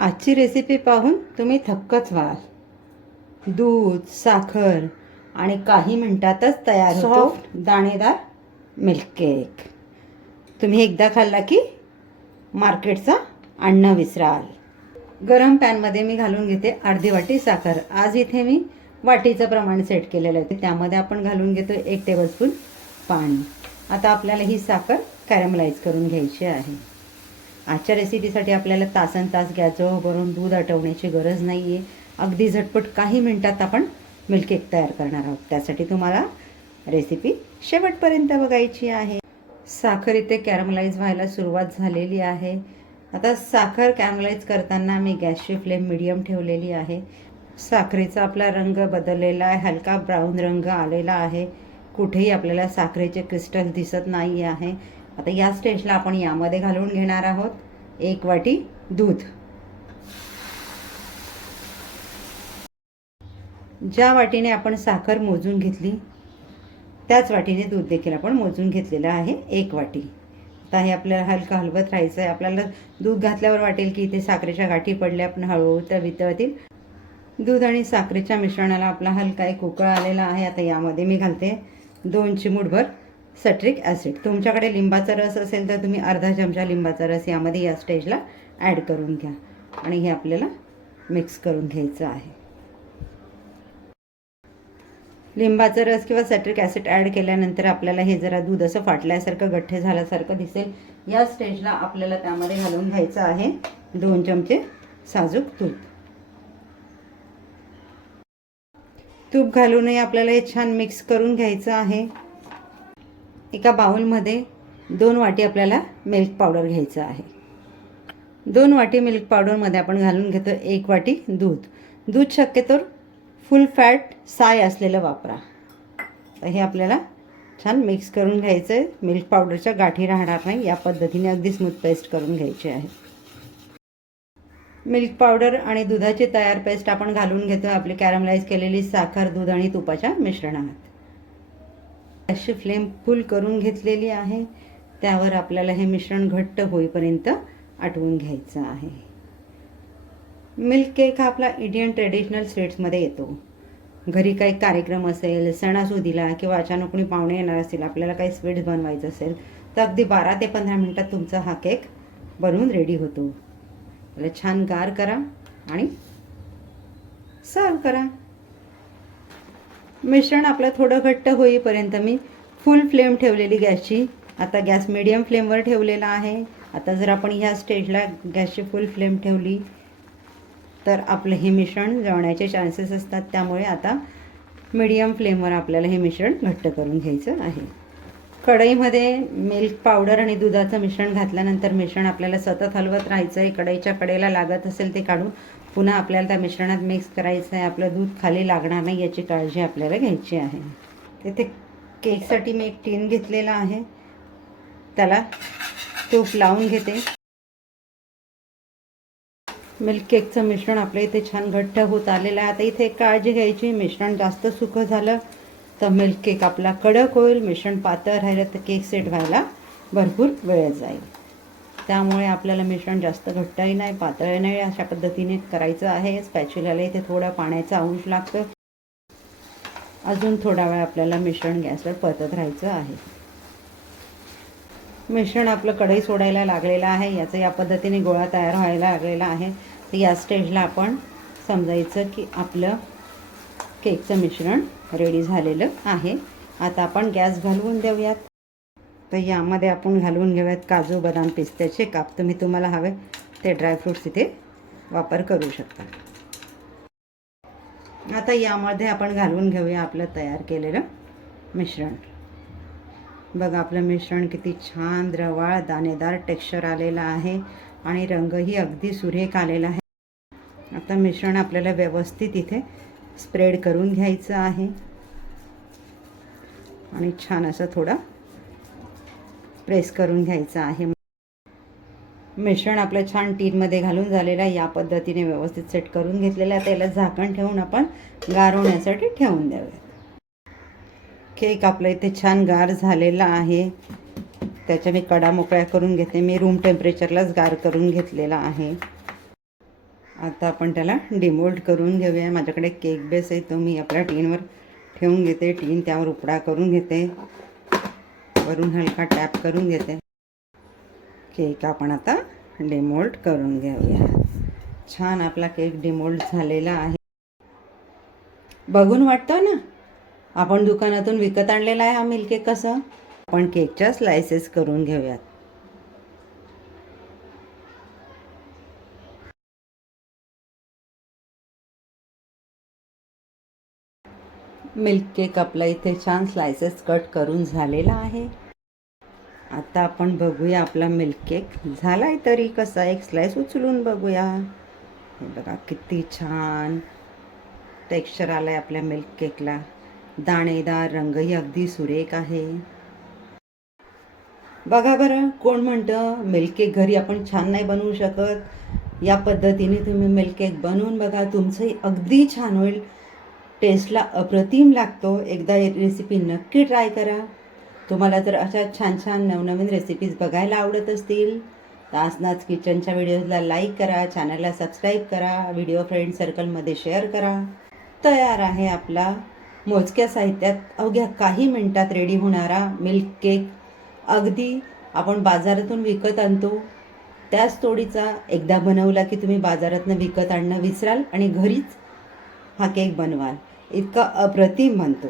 आजची रेसिपी पाहून तुम्ही थक्कच व्हाल. दूध, साखर आणि काही मिनिटातच तयार होतो सॉफ्ट दाणेदार मिल्क केक. तुम्ही एकदा खाल्ला की मार्केटचा आणणं विसराल. गरम पॅनमध्ये मी घालून घेते अर्धी वाटी साखर. आज इथे मी वाटीचं प्रमाण सेट केलेलं आहे. त्यामध्ये आपण घालून घेतो 1 टेबलस्पून पाणी. आता आपल्याला ही साखर कॅरमलाइज करून घ्यायची आहे. आजच्या रेसिपीसाठी आपल्याला तासनतास गॅसजवळ भरून दूध आटवण्याची गरज नाही आहे. अगदी झटपट काही मिनिटात आपण मिल्क केक तयार करणार आहोत. त्यासाठी तुम्हाला रेसिपी शेवटपर्यंत बघायची आहे. साखर इथे कॅरमलाइज व्हायला सुरुवात झालेली आहे. आता साखर कॅरमलाइज करताना मी गॅसची फ्लेम मीडियम ठेवलेली आहे. साखरेचा आपला रंग बदललेला आहे, हलका ब्राऊन रंग आलेला आहे. कुठेही आपल्याला साखरेचे क्रिस्टल दिसत नाही आहे. आता या स्टेजला आपण यामध्ये घालून घेणार आहोत 1 वाटी दूध. ज्या वाटीने आपण साखर मोजून घेतली त्याच वाटीने दूध देखील आपण मोजून घेतलेलं आहे 1 वाटी. आता हे आपल्याला हलकं हलवत राहायचं आहे. आपल्याला दूध घातल्यावर वाटेल की इथे साखरेच्या गाठी पडल्या, पण हळूहळू त्या वितळतील. दूध आणि साखरेच्या मिश्रणाला आपला हलका एक उकळ आलेला आहे. आता यामध्ये मी घालते 2 चिमूटभर सिट्रिक ॲसिड. तुमच्याकडे लिंबाचा रस असेल तर तुम्ही अर्धा चमचा लिंबाचा रस यामध्ये या स्टेजला ॲड करून घ्या आणि हे आपल्याला मिक्स करून घ्यायचं आहे. लिंबाचा रस किंवा सिट्रिक ॲसिड ॲड केल्यानंतर आपल्याला हे जरा दूध असं फाटल्यासारखं गठ्ठे झाल्यासारखं दिसेल. या स्टेजला आपल्याला त्यामध्ये घालून घ्यायचं आहे 2 चमचे साजूक तूप. तूप घालूनही आपल्याला हे छान मिक्स करून घ्यायचं आहे. एका बाउलमध्ये 2 वाटी आपल्याला मिल्क पावडर घ्यायचं आहे. 2 वाटी मिल्क पावडरमध्ये आपण घालून घेतो 1 वाटी दूध. दूध शक्यतो फुल फॅट साय असलेलं वापरा. तर हे आपल्याला छान मिक्स करून घ्यायचं आहे. मिल्क पावडरच्या गाठी राहणार नाही. या पद्धतीने अगदी स्मूथ पेस्ट करून घ्यायची आहे. मिल्क पावडर आणि दुधाची तयार पेस्ट आपण घालून घेतो आपली कॅरमलाइज केलेली साखर, दूध आणि तुपाच्या मिश्रणात. गॅसची फ्लेम फुल करून घेतलेली आहे. त्यावर आपल्याला हे मिश्रण घट्ट होईपर्यंत आटवून घ्यायचं आहे. मिल्क केक हा आपला इंडियन ट्रेडिशनल स्वीट्समध्ये येतो. घरी काही कार्यक्रम असेल, सणासुदीला किंवा अचानक कोणी पाहुणे येणार असतील, आपल्याला काही स्वीट्स बनवायचं असेल तर अगदी 12 ते 15 मिनिटात तुमचा हा केक बनवून रेडी होतो. त्याला छान गार करा आणि सर्व करा. मिश्रण आपलं थोडं घट्ट होईपर्यंत मी फुल फ्लेम ठेवलेली गॅसची. आता गॅस मीडियम फ्लेमवर ठेवलेला आहे. आता जर आपण ह्या स्टेजला गॅसची फुल फ्लेम ठेवली तर आपलं हे मिश्रण जळण्याचे चान्सेस असतात. त्यामुळे आता मीडियम फ्लेमवर आपल्याला हे मिश्रण घट्ट करून घ्यायचं आहे. कढईमध्ये मिल्क पावडर आणि दुधाचं मिश्रण घातल्यानंतर मिश्रण आपल्याला सतत हलवत राहायचं आहे. कढईच्या कडेला लागत असेल ते काढून पुन्हा आपल्याला त्या मिश्रणात मिक्स करायचं आहे. आपलं दूध खाली लागणार नाही याची काळजी आपल्याला घ्यायची आहे. तिथे केकसाठी मी एक टीन घेतलेला आहे. त्याला तूप लावून घेते. मिल्क केकचं मिश्रण आपल्या इथे छान घट्ट होत आलेलं आहे. आता इथे एक काळजी घ्यायची, मिश्रण जास्त सुकं झालं तर मिल्क केक आपला कडक होईल. मिश्रण पातळ राहिलं तर केक सेट व्हायला भरपूर वेळ जाईल. त्यामुळे आपल्याला मिश्रण जास्त घट्टही नाही पातळही नाही अशा पद्धतीने करायचं आहे. स्पॅच्युलाला इथे थोडा पाण्याचा अंश लागतो. अजून थोडा वेळ आपल्याला मिश्रण गॅसवर परतत राहायचं आहे. मिश्रण आपलं कढई सोडायला लागलेलं आहे. याचं या पद्धतीने गोळा तयार व्हायला लागलेला आहे. तर या स्टेजला आपण समजायचं की आपलं केकचं मिश्रण रेडी झालेलं आहे. आता आपण गॅस घालवून देऊयात. तर यामध्ये आपण घालून घेऊयात काजू, बदाम, पिस्त्याचे काप. तुम्हाला हवे ते ड्रायफ्रूट्स इथे वापर करू शकता. आता यामध्ये आपण घालून घेऊया आपलं तयार केलेलं मिश्रण. बघा आपलं मिश्रण किती छान रवाळ दाणेदार टेक्स्चर आलेलं आहे आणि रंगही अगदी सुरेख आलेला आहे. आता मिश्रण आपल्याला व्यवस्थित इथे स्प्रेड करून घ्यायचं आहे आणि छान असं थोडं प्रेस करून घ्यायचं आहे. मिश्रण आपलं छान टीनमध्ये घालून झालेलं आहे. या पद्धतीने व्यवस्थित सेट करून घेतलेलं आहे. त्याला झाकण ठेवून आपण गार होण्यासाठी ठेवून द्यावे. केक आपलं इथे छान गार झालेला आहे. त्याच्या मी कडा मोकळ्या करून घेते. मी रूम टेम्परेचरलाच गार करून घेतलेला आहे. आता आपण त्याला डिमोल्ड करून घेऊया. माझ्याकडे केक बेस आहे, तो मी आपल्या टीनवर ठेवून घेते. टीन त्यावर उपडा करून घेते, वरून हलका टॅप करून घेते. केक आपण आता डिमोल्ड करून घेऊया. छान आपला केक डिमोल्ड झालेला आहे. बघून वाटतं ना आपण दुकानातून विकत आणलेला आहे हा मिल्क केक. कसं आपण केकच्या स्लायसेस करून घेऊयात. मिल्क केक आपला इथे छान स्लायसेस कट करून झालेला आहे. आता आपण बघूया आपला मिल्क केक झाला आहे तरी कसा. एक स्लाइस उचलून बघूया. हे बघा किती छान टेक्स्चर आलं आहे आपल्या मिल्क केकला. दाणेदार, रंगही अगदी सुरेख आहे. बघा बरं, कोण म्हणतं मिल्क केक घरी आपण छान नाही बनवू शकत. या पद्धतीने तुम्ही मिल्क केक बनवून बघा, तुमचंही अगदी छान होईल. टेस्टला अप्रतिम लागतो. एकदा रेसिपी नक्की ट्राय करा. तुम्हाला जर अशा छान छान नवनवीन रेसिपीज बघायला आवडत असतील तर आसनाच किचनच्या व्हिडिओजला लाईक करा, चॅनलला सबस्क्राईब करा, व्हिडिओ फ्रेंड सर्कलमध्ये शेअर करा. तयार आहे आपला मोजक्या साहित्यात अवघ्या काही मिनिटात रेडी होणारा मिल्क केक. अगदी आपण बाजारातून विकत आणतो त्याच तोडीचा. एकदा बनवला की तुम्ही बाजारातून विकत आणणं विसराल आणि घरीच हा केक बनवाल. इतका अप्रतिम बनतो.